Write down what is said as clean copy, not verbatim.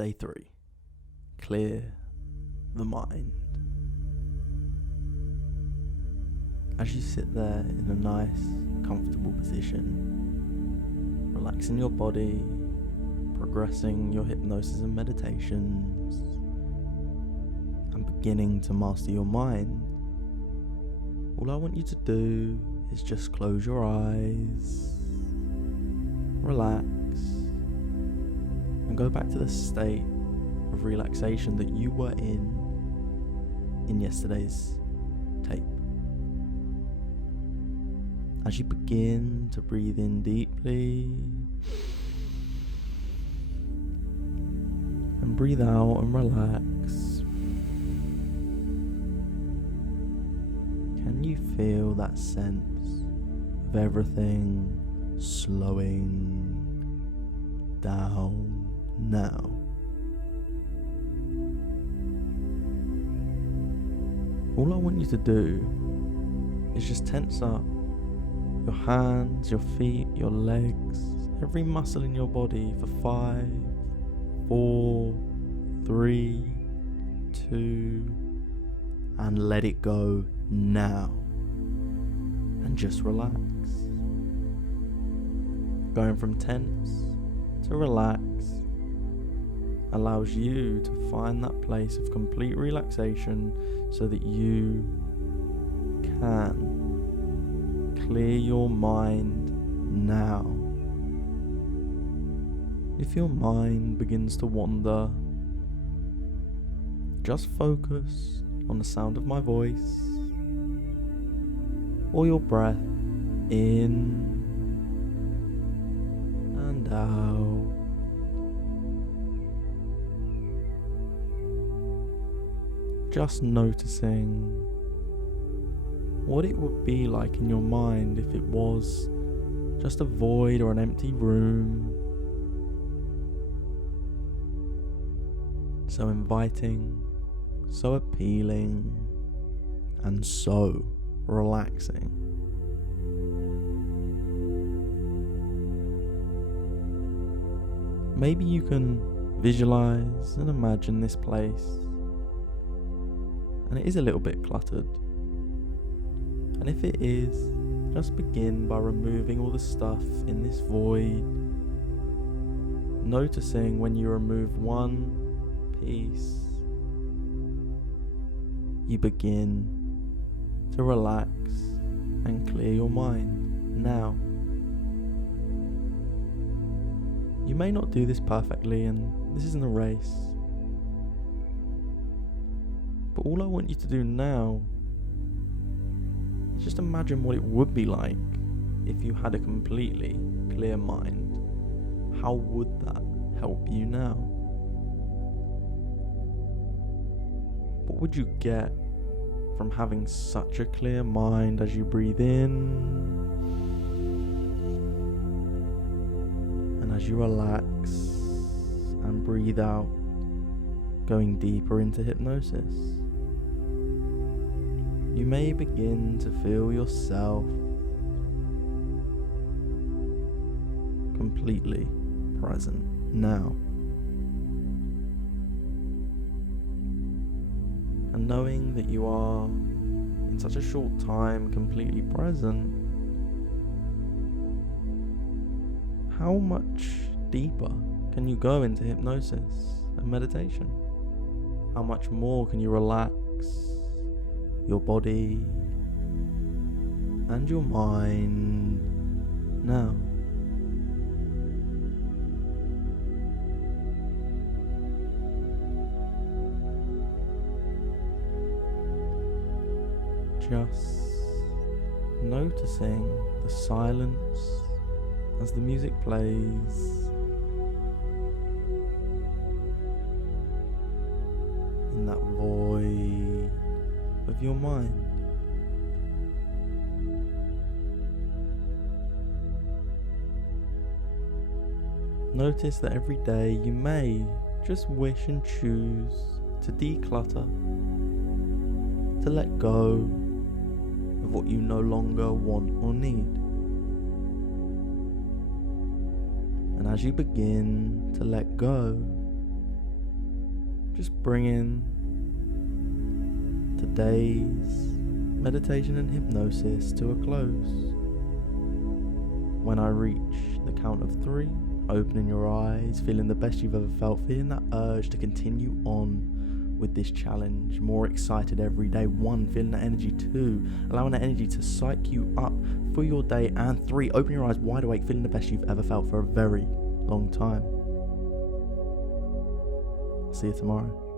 Day 3. Clear the mind. As you sit there in a nice, comfortable position, relaxing your body, progressing your hypnosis and meditations, and beginning to master your mind, all I want you to do is just close your eyes, relax, and go back to the state of relaxation that you were in yesterday's tape. As you begin to breathe in deeply and breathe out and relax, can you feel that sense of everything slowing down now? All I want you to do is just tense up your hands, your feet, your legs, every muscle in your body for 5, 4, 3, 2, and let it go now. And just relax. Going from tense to relax allows you to find that place of complete relaxation so that you can clear your mind now. If your mind begins to wander, just focus on the sound of my voice or your breath in and out. Just noticing what it would be like in your mind if it was just a void or an empty room. So inviting, so appealing, and so relaxing. Maybe you can visualize and imagine this place, and it is a little bit cluttered. And if it is, just begin by removing all the stuff in this void, noticing when you remove one piece, you begin to relax and clear your mind now. You may not do this perfectly, and this isn't a race, but all I want you to do now is just imagine what it would be like if you had a completely clear mind. How would that help you now? What would you get from having such a clear mind as you breathe in and as you relax and breathe out, going deeper into hypnosis? You may begin to feel yourself completely present now. And knowing that you are, in such a short time, completely present, how much deeper can you go into hypnosis and meditation? How much more can you relax your body and your mind now? Just noticing the silence as the music plays, in that void of your mind. Notice that every day you may just wish and choose to declutter, to let go of what you no longer want or need. And as you begin to let go, just bringing today's meditation and hypnosis to a close. When I reach the count of 3, opening your eyes, feeling the best you've ever felt, feeling that urge to continue on with this challenge, more excited every day. 1, feeling that energy. 2, allowing that energy to psych you up for your day. And 3, open your eyes wide awake, feeling the best you've ever felt for a very long time. I'll see you tomorrow.